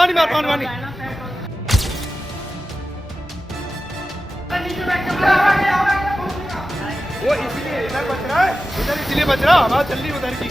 पानी मार पानी वो इसलिए इधर बच रहा है, इधर इसलिए बच रहा, हवा चल रही उधर की।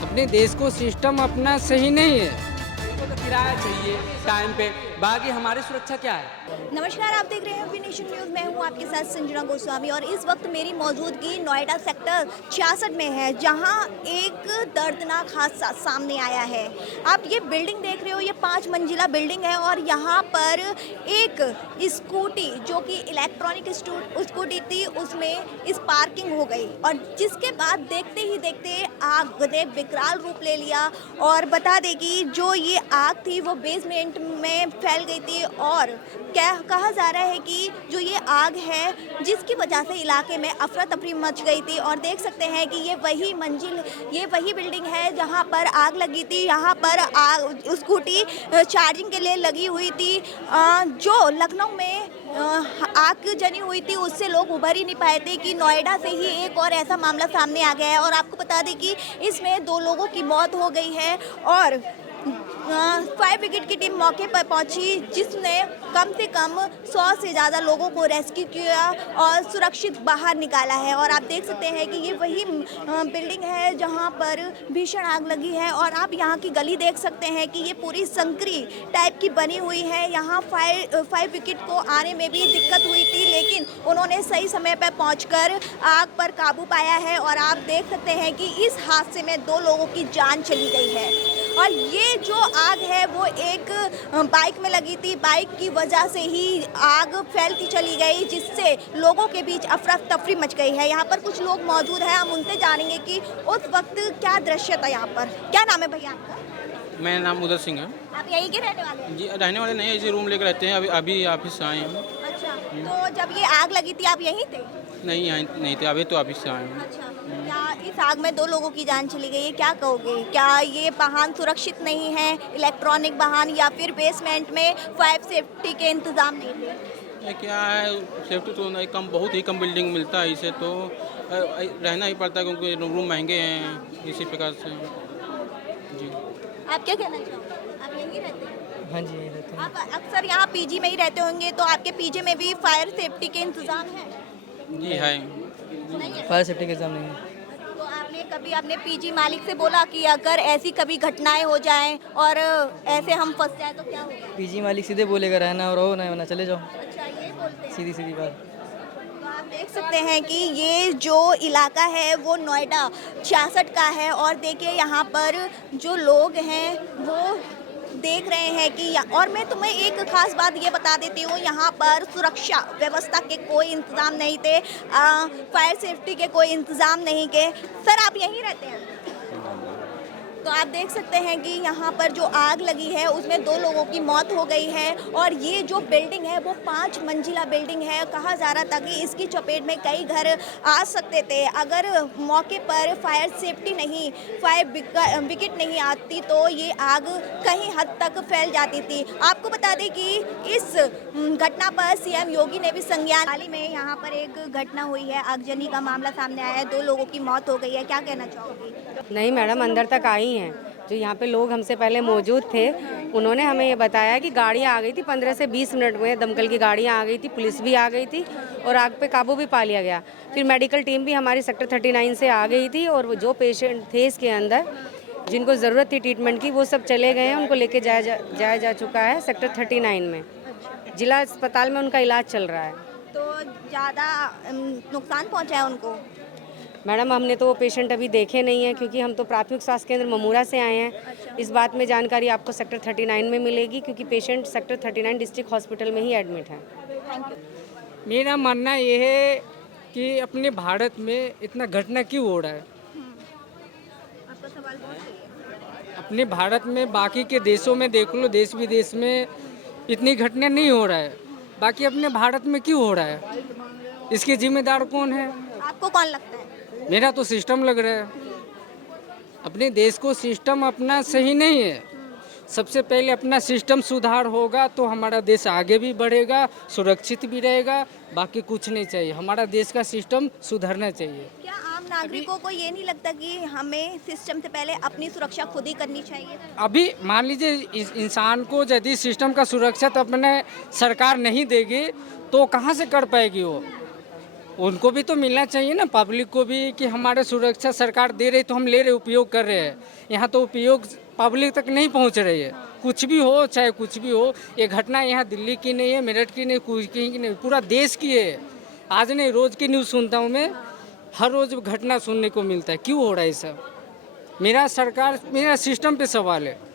अपने देश को सिस्टम अपना सही नहीं है, तो किराया चाहिए टाइम पे, बाकी हमारी सुरक्षा क्या है। नमस्कार, आप देख रहे हैं वी नेशन न्यूज़। मैं हूं आपके साथ संजना गोस्वामी और इस वक्त मेरी मौजूदगी नोएडा सेक्टर 66 में है, जहां एक दर्दनाक हादसा सामने आया है। आप ये बिल्डिंग देख रहे हो, ये 5 मंजिला बिल्डिंग है और यहां पर एक स्कूटी जो कि इलेक्ट्रॉनिक स्कूटी थी, उसमें इस पार्किंग हो गई और जिसके बाद देखते ही देखते आग ने विकराल रूप ले लिया। और बता दें कि जो ये आग थी वो बेसमेंट में फैल गई थी और क्या कहा जा रहा है कि जो ये आग है जिसकी वजह से इलाके में अफरा तफरी मच गई थी। और देख सकते हैं कि ये वही बिल्डिंग है जहां पर आग लगी थी। यहाँ पर स्कूटी चार्जिंग के लिए लगी हुई थी। जो लखनऊ में आग जनी हुई थी उससे लोग उभर ही नहीं पाए थे कि नोएडा से ही एक और ऐसा मामला सामने आ गया है। और आपको बता दें कि इसमें 2 लोगों की मौत हो गई है और फायर ब्रिगेड की टीम मौके पर पहुंची, जिसने कम से कम 100 से ज़्यादा लोगों को रेस्क्यू किया और सुरक्षित बाहर निकाला है। और आप देख सकते हैं कि ये वही बिल्डिंग है जहां पर भीषण आग लगी है। और आप यहां की गली देख सकते हैं कि ये पूरी संकरी टाइप की बनी हुई है। यहाँ फायर ब्रिगेड को आने में भी दिक्कत हुई थी, लेकिन उन्होंने सही समय पर पहुँचकर आग पर काबू पाया है। और आप देख सकते हैं कि इस हादसे में 2 लोगों की जान चली गई है। और ये जो आग है वो एक बाइक में लगी थी, बाइक की वजह से ही आग फैलती चली गई, जिससे लोगों के बीच अफरा तफरी मच गई है। यहाँ पर कुछ लोग मौजूद हैं, हम उनसे जानेंगे कि उस वक्त क्या दृश्य था यहाँ पर। क्या नाम है भैया आपका? मेरा नाम उदय सिंह है। आप यहीं के रहने वाले हैं? जी, रहने वाले नहीं, ऐसे रूम लेकर रहते हैं। अभी ऑफिस से आए हैं। अच्छा, तो जब ये आग लगी थी आप यहीं थे? नहीं, यहाँ नहीं थे, अभी तो ऑफिस से आए हैं। अच्छा, क्या इस आग में 2 लोगों की जान चली गई है, क्या कहोगे? क्या ये वाहन सुरक्षित नहीं है, इलेक्ट्रॉनिक वाहन, या फिर बेसमेंट में फायर सेफ्टी के इंतजाम नहीं थे? ये क्या है, सेफ्टी तो नहीं, बहुत ही कम बिल्डिंग मिलता है, इसे तो रहना ही पड़ता है क्योंकि रूम महंगे हैं, इसी प्रकार से। जी, आप क्या कहना चाहोगे? आप यहीं रहते हैं? हाँ जी, यहीं रहते हैं। आप अक्सर यहाँ पीजी में ही रहते होंगे, तो आपके पीजी में भी फायर सेफ्टी के इंतजाम है? जी है। नहीं है? फायर सेफ्टी का एग्ज़ाम नहीं है। तो आपने कभी अपने पीजी मालिक से बोला कि अगर ऐसी कभी घटनाएं हो जाएं और ऐसे हम फंस जाएं तो क्या होगा? पीजी मालिक सीधे बोलेगा रहना और रहो, नहीं होना चले जाओ, अच्छा, ये बोलते हैं। सीधी सीधी बात। तो आप देख सकते हैं कि ये जो इलाका है वो नोएडा 66 का है। और देखिए यहाँ पर जो लोग हैं वो देख रहे हैं कि और मैं तुम्हें एक खास बात ये बता देती हूँ, यहाँ पर सुरक्षा व्यवस्था के कोई इंतज़ाम नहीं थे, फायर सेफ्टी के कोई इंतज़ाम नहीं के। सर, आप यहीं रहते हैं? तो आप देख सकते हैं कि यहाँ पर जो आग लगी है उसमें 2 लोगों की मौत हो गई है। और ये जो बिल्डिंग है वो 5 मंजिला बिल्डिंग है। कहा जा रहा था कि इसकी चपेट में कई घर आ सकते थे अगर मौके पर फायर सेफ्टी नहीं, फायर ब्रिगेड नहीं आती तो ये आग कहीं हद तक फैल जाती थी। आपको बता दें कि इस घटना पर सीएम योगी ने भी संज्ञान। हाल ही में यहाँ पर एक घटना हुई है, आगजनी का मामला सामने आया है, 2 लोगों की मौत हो गई है। क्या कहना चाहोगी? नहीं मैडम, अंदर तक आई हैं। जो यहाँ पे लोग हमसे पहले मौजूद थे उन्होंने हमें ये बताया कि गाड़ियाँ आ गई थी 15 से 20 मिनट में, दमकल की गाड़ियाँ आ गई थी, पुलिस भी आ गई थी और आग पे काबू भी पा लिया गया। फिर मेडिकल टीम भी हमारी सेक्टर 39 से आ गई थी और वो जो पेशेंट थे इसके अंदर जिनको ज़रूरत थी ट्रीटमेंट की वो सब चले गए हैं, उनको लेके जाया जा चुका है सेक्टर 39 में। जिला अस्पताल में उनका इलाज चल रहा है। तो ज़्यादा नुकसान पहुँचा है उनको? मैडम, हमने तो वो पेशेंट अभी देखे नहीं हैं क्योंकि हम तो प्राथमिक स्वास्थ्य केंद्र ममूरा से आए हैं। इस बात में जानकारी आपको सेक्टर 39 में मिलेगी क्योंकि पेशेंट सेक्टर 39 डिस्ट्रिक्ट हॉस्पिटल में ही एडमिट है। मेरा मानना ये है कि अपने भारत में इतना घटना क्यों हो रहा है। आपका सवाल बहुत सही है। अपने भारत में बाकी के देशों में देख लो, देश विदेश में इतनी घटना नहीं हो रहा है, बाकी अपने भारत में क्यों हो रहा है? इसके जिम्मेदार कौन है? आपको कौन लगता है? मेरा तो सिस्टम लग रहा है। अपने देश को सिस्टम अपना सही नहीं है, सबसे पहले अपना सिस्टम सुधार होगा तो हमारा देश आगे भी बढ़ेगा, सुरक्षित भी रहेगा। बाकी कुछ नहीं चाहिए, हमारा देश का सिस्टम सुधरना चाहिए। क्या आम नागरिकों को ये नहीं लगता कि हमें सिस्टम से पहले अपनी सुरक्षा खुद ही करनी चाहिए? अभी मान लीजिए इस इंसान को यदि सिस्टम का सुरक्षा तो अपने सरकार नहीं देगी तो कहाँ से कर पाएगी वो? उनको भी तो मिलना चाहिए ना, पब्लिक को भी, कि हमारे सुरक्षा सरकार दे रही तो हम ले रहे, उपयोग कर रहे हैं। यहाँ तो उपयोग पब्लिक तक नहीं पहुँच रही है। कुछ भी हो, चाहे कुछ भी हो, ये घटना यहाँ दिल्ली की नहीं है, मेरठ की नहीं, कुछ की नहीं, पूरा देश की है। आज नहीं, रोज़ की न्यूज़ सुनता हूँ मैं, हर रोज़ घटना सुनने को मिलता है। क्यों हो रहा है सब? मेरा सिस्टम पे सवाल है।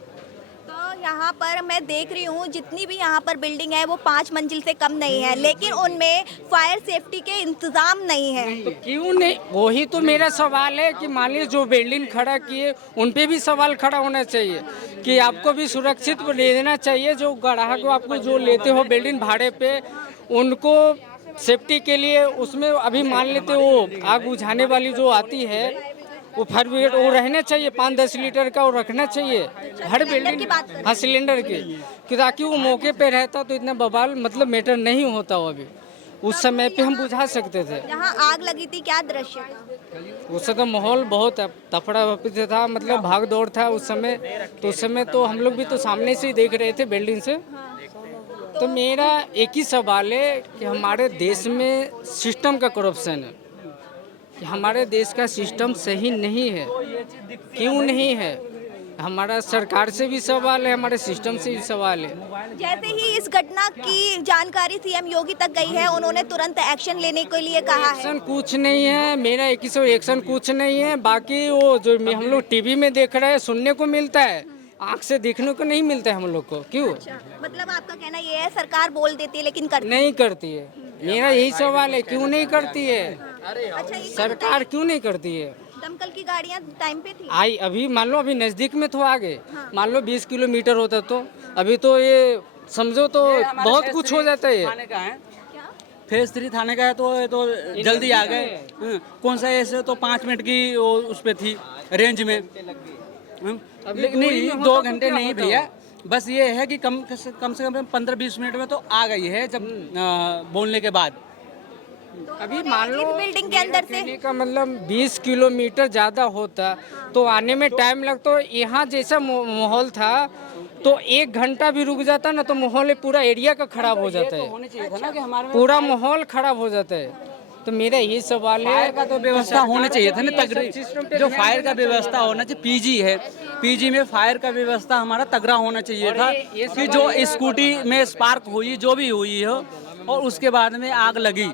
तो यहाँ पर मैं देख रही हूँ जितनी भी यहाँ पर बिल्डिंग है वो 5 मंजिल से कम नहीं है, लेकिन उनमें फायर सेफ्टी के इंतजाम नहीं है। तो क्यों नहीं? वही तो मेरा सवाल है कि मान लीजिए जो बिल्डिंग खड़ा किए उन पे भी सवाल खड़ा होना चाहिए कि आपको भी सुरक्षित ले देना चाहिए। जो ग्राहक को आपको जो लेते हो बिल्डिंग भाड़े पे, उनको सेफ्टी के लिए उसमें अभी मान लेते हो आग बुझाने वाली जो आती है वो फायर ब्रिगेड वो रहना चाहिए, 5-10 लीटर का वो रखना चाहिए हर बिल्डिंग। हाँ, सिलेंडर के, कि ताकि वो मौके पे रहता तो इतना बवाल मतलब मैटर नहीं होता वो। अभी उस समय पे हम बुझा सकते थे। जहाँ आग लगी थी क्या दृश्य था? उस समय माहौल बहुत तफड़ा था, मतलब भाग दौड़ था उस समय। तो उस समय तो हम लोग भी तो सामने से ही देख रहे थे बिल्डिंग से। तो मेरा एक ही सवाल है कि हमारे देश में सिस्टम का करप्शन है, कि हमारे देश का सिस्टम सही नहीं है। क्यों नहीं है? हमारा सरकार से भी सवाल है, हमारे सिस्टम से भी सवाल है। जैसे ही इस घटना की जानकारी सीएम योगी तक गई है, उन्होंने तुरंत एक्शन लेने के लिए कहा है। एक्शन कुछ नहीं है, मेरा एक ही सौ एक्शन कुछ नहीं है। बाकी वो जो हम लोग टीवी में देख रहे हैं, सुनने को मिलता है, आँख से देखने को नहीं मिलता है हम लोग को। क्यों? मतलब आपका कहना ये है सरकार बोल देती है लेकिन नहीं करती है। मेरा यही सवाल है, क्यों नहीं करती है अच्छा, ये सरकार? क्यों नहीं करती है? दमकल की गाड़ियाँ टाइम पे थी? आई अभी मान लो अभी नज़दीक में तो आगे, मान लो 20 किलोमीटर होता तो अभी तो ये समझो तो बहुत कुछ हो जाता है। फेज 3 थाने का है तो जल्दी आ गए। कौन सा ऐसे तो 5 मिनट की उस पे थी रेंज में। नहीं 2 घंटे नहीं भैया, बस ये है कि कम से कम 15-20 मिनट में तो आ गई है जब बोलने के बाद। अभी मान लो इस बिल्डिंग के अंदर से कहने का मतलब 20 किलोमीटर ज़्यादा होता तो आने में टाइम लगता। यहाँ जैसा माहौल था तो 1 घंटा भी रुक जाता ना तो माहौल पूरा एरिया का खराब हो जाता है, होना चाहिए था ना कि हमारे पूरा माहौल खराब हो जाता है। तो मेरा यही सवाल है, फायर का तो व्यवस्था होना चाहिए था ना, तगड़ी जो फायर का व्यवस्था होना चाहिए। पीजी है, पीजी में फायर का व्यवस्था हमारा तगड़ा होना चाहिए था कि जो स्कूटी में स्पार्क हुई जो भी हुई हो और उसके बाद में आग लगी,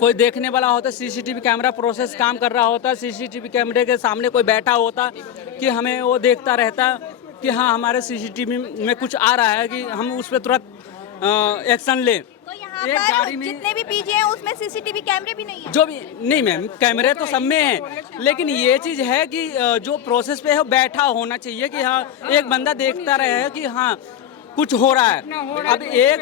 कोई देखने वाला होता, सीसीटीवी कैमरा प्रोसेस काम कर रहा होता, सीसीटीवी कैमरे के सामने कोई बैठा होता कि हमें वो देखता रहता कि हाँ हमारे सीसीटीवी में कुछ आ रहा है कि हम उस पर तुरंत एक्शन लें। तो यहाँ पर जितने भी पीजी हैं उसमें सीसीटीवी कैमरे भी नहीं है? जो भी नहीं मैम, कैमरे तो सब में है, लेकिन ये चीज़ है कि जो प्रोसेस पे है बैठा होना चाहिए कि हाँ एक बंदा देखता रहे कि हाँ कुछ हो रहा है। अब एक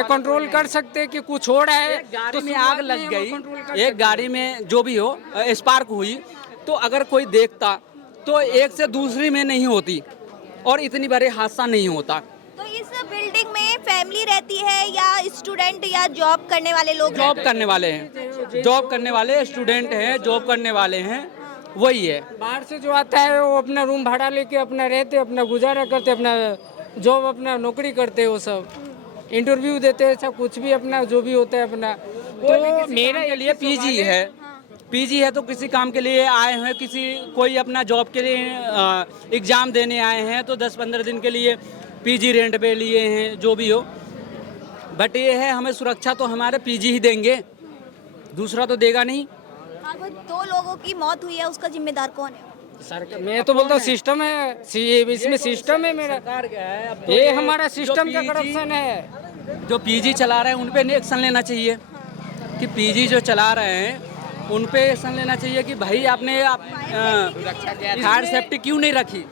कंट्रोल कर सकते कि कुछ हो रहा है गाड़ी में आग लग गई, एक गाड़ी में जो भी हो स्पार्क हुई तो अगर कोई देखता तो एक से दूसरी में नहीं होती और इतनी बड़े हादसा नहीं होता। तो इस बिल्डिंग में फैमिली रहती है या स्टूडेंट या जॉब करने वाले लोग? जॉब करने वाले हैं, जॉब करने वाले स्टूडेंट हैं, जॉब करने वाले हैं, वही है। बाहर से जो आता है वो अपना रूम भाड़ा लेके अपना रहते, अपना गुजारा करते, अपना जॉब अपना नौकरी करते, वो सब इंटरव्यू देते हैं, सब कुछ भी अपना जो भी होता है अपना। तो मेरा के लिए पीजी है, पीजी है तो किसी काम के लिए आए हैं, कोई अपना जॉब के लिए एग्ज़ाम देने आए हैं तो 10-15 दिन के लिए पीजी रेंट पे लिए हैं, जो भी हो। बट ये है हमें सुरक्षा तो हमारे पीजी ही देंगे, दूसरा तो देगा नहीं। अब 2 लोगों की मौत हुई है, उसका जिम्मेदार कौन है? सरकार, मैं तो बोलता हूँ सिस्टम है, इसमें सिस्टम है मेरा, ये हमारा सिस्टम का करप्शन है। जो पीजी चला रहे हैं उन पे एक्शन लेना चाहिए कि पीजी जो चला रहे हैं उन पे एक्शन लेना चाहिए कि भाई आपने फायर सेफ्टी क्यों नहीं रखी।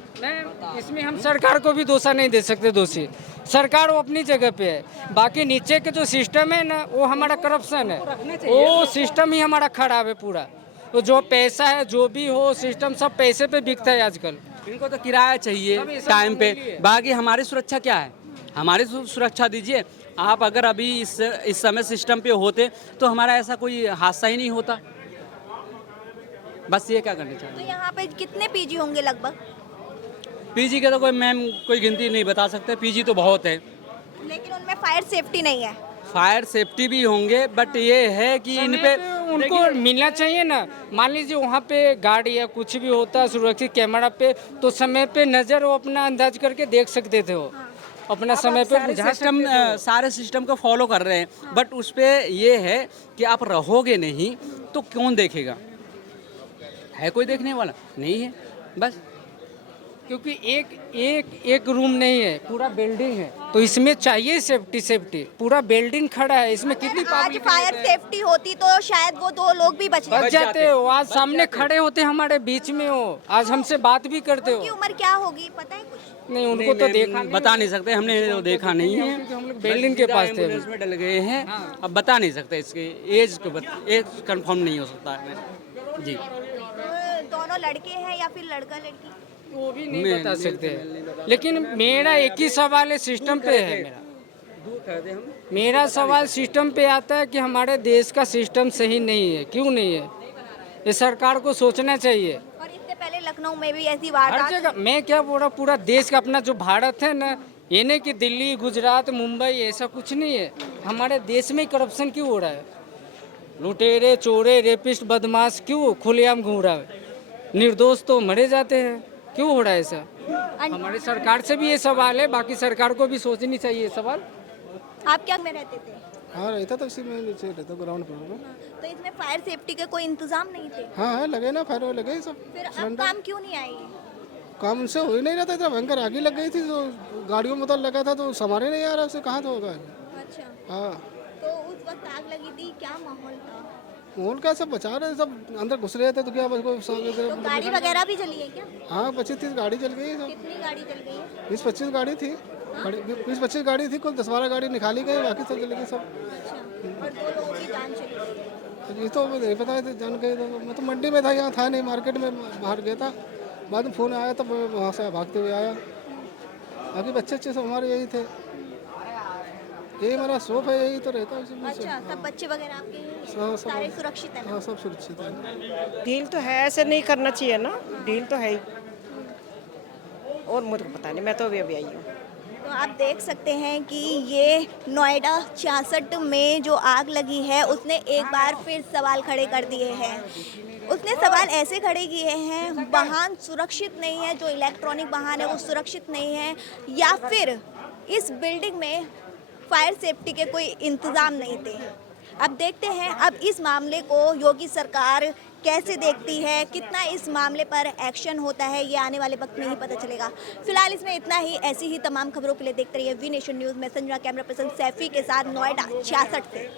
इसमें हम सरकार को भी दोषा नहीं दे सकते, दोषी सरकार वो अपनी जगह पे है। बाकी नीचे के जो सिस्टम है ना वो हमारा करप्शन है, वो सिस्टम ही हमारा खराब है पूरा। तो जो पैसा है जो भी हो सिस्टम सब पैसे पे बिकता है आजकल। इनको तो किराया चाहिए टाइम पे, बाकी हमारी सुरक्षा क्या है? हमारी सुरक्षा दीजिए आप। अगर अभी इस समय सिस्टम पे होते तो हमारा ऐसा कोई हादसा ही नहीं होता। बस ये क्या करना तो चाहिए। यहाँ पे कितने पीजी होंगे लगभग? पीजी के तो कोई मैम कोई गिनती नहीं बता सकते, पीजी तो बहुत है। लेकिन उनमें फायर सेफ्टी नहीं है। फायर सेफ्टी भी होंगे, बट ये है कि इन पे उनको मिलना चाहिए ना। मान लीजिए वहाँ पे गाड़ी या कुछ भी होता है सुरक्षित कैमरा पे, तो समय पे नज़र वो अपना अंदाज करके देख सकते थे, वो अपना समय पे बुझा सकते थे। सारे सिस्टम को फॉलो कर रहे हैं, बट उस पे ये है कि आप रहोगे नहीं तो कौन देखेगा? है कोई देखने वाला? नहीं है। बस क्योंकि एक रूम नहीं है, पूरा बिल्डिंग है, तो इसमें चाहिए सेफ्टी। पूरा बिल्डिंग खड़ा है, इसमें कितनी आज पब्लिक फायर सेफ्टी होती तो शायद वो 2 लोग भी बच बच जाते हो। आज सामने खड़े होते हमारे बीच में हो, आज हमसे बात भी करते हो। उनकी उम्र क्या होगी पता है कुछ? नहीं, उनको तो देखा नहीं, बता नहीं सकते, हमने तो देखा नहीं है। क्योंकि हम लोग बिल्डिंग के पास थे। एम्बुलेंस में डल गए हैं, अब बता नहीं सकते इसके एज कंफर्म नहीं हो सकता है जी। दोनों लड़के हैं या फिर लड़का लड़की? वो भी नहीं बता सकते। लेकिन मेरा एक ही सवाल है, सिस्टम पे है मेरा सवाल सिस्टम पे आता है कि हमारे देश का सिस्टम सही नहीं है। क्यों नहीं है? ये सरकार को सोचना चाहिए। और इससे पहले लखनऊ में भी ऐसी हर वारदात जगह मैं क्या बोल रहा हूँ, पूरा देश का अपना जो भारत है ना, ये नहीं कि दिल्ली, गुजरात, मुंबई ऐसा कुछ नहीं है। हमारे देश में करप्शन क्यों हो रहा है? लुटेरे, चोरे, रेपिस्ट, बदमाश क्यों खुलेआम घूम रहा है? निर्दोष तो मरे जाते हैं, क्यों हो रहा है ऐसा? हमारी सरकार से भी ये सवाल है, बाकी सरकार को भी सोचनी चाहिए ये सवाल। आप क्या में रहते थे? हाँ रहता तो इसी में नीचे रहता ग्राउंड फ्लोर में। तो इसमें फायर सेफ्टी के कोई इंतजाम नहीं थे? हाँ है लगे ना, फायर लगे ही सब। फिर अब काम क्यों नहीं आई? काम उनसे हो ही नहीं रहा था, इतना भयंकर आगे लग गई थी, तो गाड़ियों में तो लगा था तो सामान नहीं आ रहा, उससे कहाँ तो होगा। अच्छा, हाँ तो उस वक्त आग लगी थी, क्या माहौल था? फोन का सब बचा रहे, सब अंदर घुस रहे थे तो क्या बस तो गाड़ी वगैरह भी जली है क्या? हाँ 25-30 गाड़ी जल गई सब। कितनी गाड़ी जल गई है? 20-25 गाड़ी थी, 20-25 गाड़ी थी, कुल 10-12 गाड़ी निकाली गई, बाकी सब जल गई सब। अच्छा, और 2 लोगों की जान चली गई। ये तो नहीं पता है, जान गए तो मैं तो मंडी में था, यहाँ था नहीं, मार्केट में बाहर गया था। बाद में फ़ोन आया तब वहाँ से भागते हुए आया। बाकी बच्चे सब हमारे यही थे, यही हमारा शॉप है, यही तो रहता है उसी में से। अच्छा, सब बच्चे वगैरह आपके सब सारे सुरक्षित हैं ना? हाँ सब सुरक्षित है। डील तो है, ऐसे नहीं करना चाहिए ना, डील तो है ही। और मुझे पता नहीं, मैं तो अभी आई हूँ। तो आप देख सकते हैं कि ये नोएडा 66 में जो आग लगी है, उसने एक बार फिर सवाल खड़े कर दिए हैं। उसने सवाल ऐसे खड़े किए हैं, वाहन सुरक्षित नहीं है, जो इलेक्ट्रॉनिक वाहन है वो सुरक्षित नहीं है, या फिर इस बिल्डिंग में फायर सेफ्टी के कोई इंतज़ाम नहीं थे। अब देखते हैं अब इस मामले को योगी सरकार कैसे देखती है, कितना इस मामले पर एक्शन होता है, ये आने वाले वक्त में ही पता चलेगा। फिलहाल इसमें इतना ही। ऐसी ही तमाम खबरों के लिए देखते रहिए वी नेशन न्यूज़ में। संजना कैमरा पर्सन सैफी के साथ नोएडा 66 से।